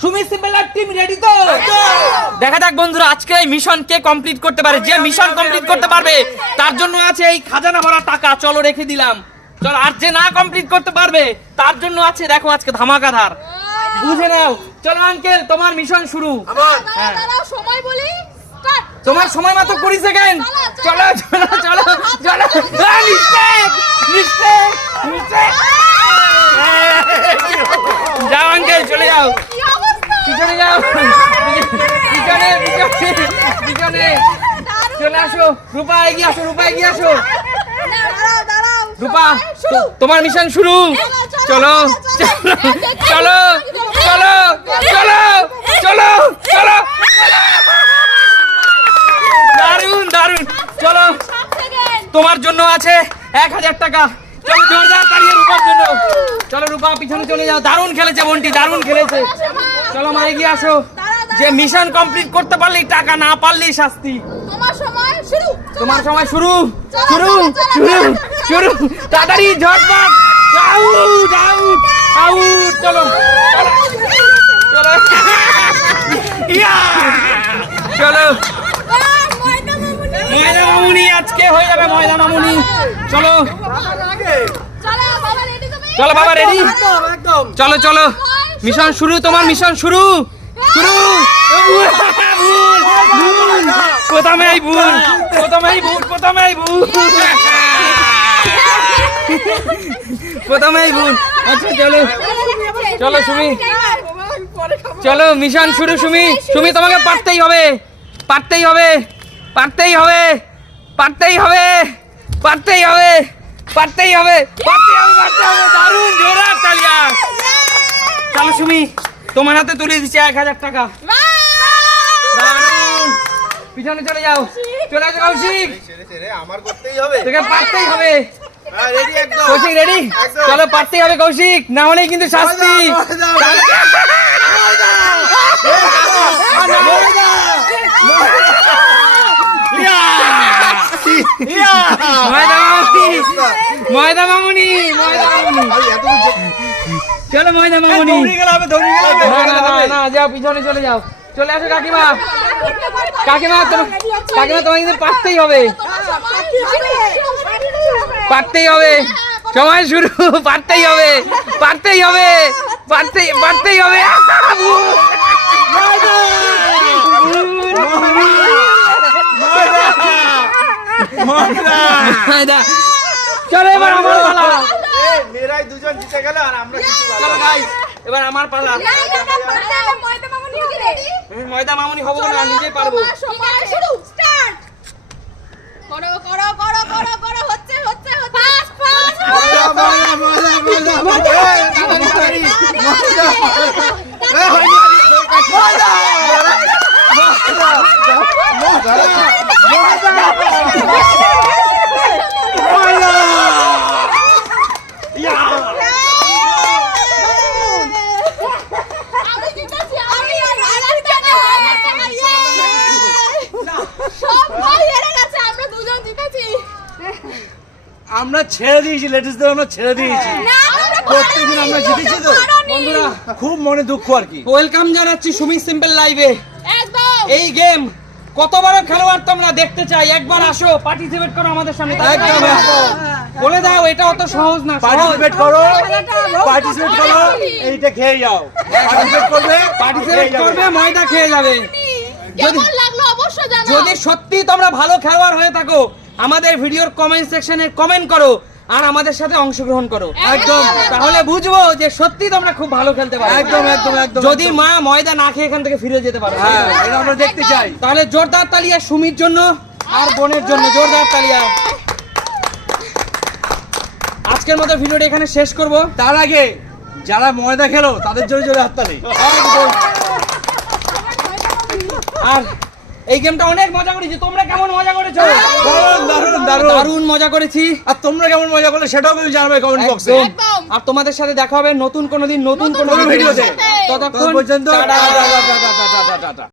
Sumi simple team ready তো? দেখা যাক বন্ধুরা আজকে এই মিশন কে কমপ্লিট করতে পারে। যে মিশন কমপ্লিট করতে পারবে তার জন্য আছে এই খাজানা ভরা টাকা। চলো রেখে দিলাম। চলো আর যে না কমপ্লিট করতে পারবে তার জন্য আছে দেখো আজকে ধামাকাধার বুঝে নাও। চলো আঙ্কেল তোমার মিশন শুরু। হ্যাঁ। সময় বলি? তোমার সময় মাত্র কুড়ি সেকেন্ড চলো চলো। চলো চলো যাও আঙ্কেল চলে যাও। পিছনে পিছনে পিছনে চলে আসো রূপা এগিয়ে আসো রূপা এগিয়ে আসো রূপা তোমার মিশন শুরু চলো চলো চলো চলো চলো চলো দারুণ দারুণ চলো তোমার জন্য আছে এক হাজার টাকা চলো জোরদার তাড়িয়ে রূপার জন্য চলো রূপা পিছনে চলে যাও দারুণ খেলেছে বন্টি দারুণ খেলেছে চলো মা গিয়ে আসো। যে মিশন কমপ্লিট করতে পারলেই টাকা না পারলেই শাস্তি। তোমার সময় শুরু। তোমার সময় শুরু। শুরু। শুরু। শুরু। তাড়াতাড়ি ঝটপট। আউট আউট আউট চলো। চলো। ইয়া! চলো। ময়দা মামুনি আজকে হয়ে যাবে ময়দা মামুনি। চলো। চলো বাবা রেডি তুমি? চলো বাবা রেডি চলো চলো। মিশন শুরু তোমার মিশন শুরু। শুরু। প্রথমেই ভুল প্রথমেই ভুল প্রথমেই ভুল। প্রথমেই ভুল। আচ্ছা চলো। চলো, সুমি। চলো মিশন শুরু সুমি। সুমি তোমাকে পারতেই হবে। পারতেই হবে। পারতেই হবে। পারতেই হবে। পারতেই হবে। পারতেই হবে। পারতেই হবে পারতে হবে। দারুণ জোরার তালিয়া চলো সুমি তোমার হাতে তুলে দিচ্ছি এক হাজার টাকা। পিছনে চলে যাও। চলে আসো কৌশিক আমার করতেই হবে তোকে পারতেই হবে। কৌশিক রেডি চলো পারতেই হবে কৌশিক। না হলেই কিন্তু শাস্তি। ময়দা। মামুনি ময়দা মামুনি। মামুনি চলো ময়দা মামুনি। না, না, না, যাও পিছনে চলে যাও। চলে আসো কাকিমা। কাকিমা তোমার কাকিমা তোমার কিন্তু পারতেই হবে। পারতেই হবে। সময় শুরু পারতেই হবে। পারতেই হবে। পারতেই পারতেই হবে। চলো এবার আমার পালা মেয়েরাই দুজন জিতে গেল আর আমরা চলো গাইস এবার আমার পালা ময়দা মামুনি রেডি আমি ময়দা মামুনি হব না নিজে পারব সময় শুরু স্টার্ট করো করো করো করো করো হচ্ছে হচ্ছে হচ্ছে ফাস্ট ফাস্ট ময়দা, ময়দা, ময়দা, ময়দা, ময়দা। এই, তাড়াতাড়ি, ময়দা। এই, হয়নি, হয়নি, ময়দা। ময়দা। ময়দা। ইয়া। আমি জিতেছি আমি আর হারার কেন সব ভাই হেরে গেছে আমরা দুজন জিতেছি আমরা ছেড়ে দিয়েছি লেডিসদের আমরা ছেড়ে দিয়েছি। না আমরা প্রত্যেকদিন আমরা জিতেছি তো। বন্ধুরা খুব মনে দুঃখ আর কি। ওয়েলকাম জানাচ্ছি সুমি সিম্পল লাইভে এই গেম কত বড় খেলোয়াড় তোমরা দেখতে চাই একবার আসো পার্টিসিপেট করো আমাদের সামনে। বলে দাও এটা অত সহজ না পার্টিসিপেট করো পার্টিসিপেট করো এইটা খেয়ে যাও। পার্টিসিপেট করবে পার্টিসিপেট করবে ময়দা খেয়ে যাবে। কেমন লাগল অবশ্যই জানাও। যদি সত্যি তোমরা ভালো খেলোয়াড় হয়ে থাকো আমাদের ভিডিওর কমেন্ট সেকশনে কমেন্ট করো আর আমাদের সাথে অংশগ্রহণ করো। একদম। তাহলে বুঝব যে সত্যি তোমরা খুব ভালো খেলতে পারো। একদম একদম একদম যদি মা ময়দা না খেয়ে এখান থেকে ফিরে যেতে পারো। হ্যাঁ এটা আমরা দেখতে চাই। তাহলে জোরদার তালিয়া সুমির জন্য আর বোনের জন্য। জোরদার তালিয়া। আজকের মতো ভিডিওটা এখানে শেষ করব। তার আগে যারা ময়দা খেলো তাদের জন্য জোরে হাততালি আর এই গেমটা অনেক মজা করেছি। তোমরা কেমন মজা করেছ? দারুণ দারুণ দারুণ। দারুণ মজা করেছি। আর তোমরা কেমন মজা করলে সেটাও কিন্তু জানাবে কমেন্ট বক্সে একদম। আর তোমাদের সাথে দেখা হবে নতুন কোনোদিন নতুন কোনো কোনো ভিডিওতে ততক্ষণ ততক্ষণ পর্যন্ত টাটা। টাটা, টাটা, টাটা, টাটা, টাটা।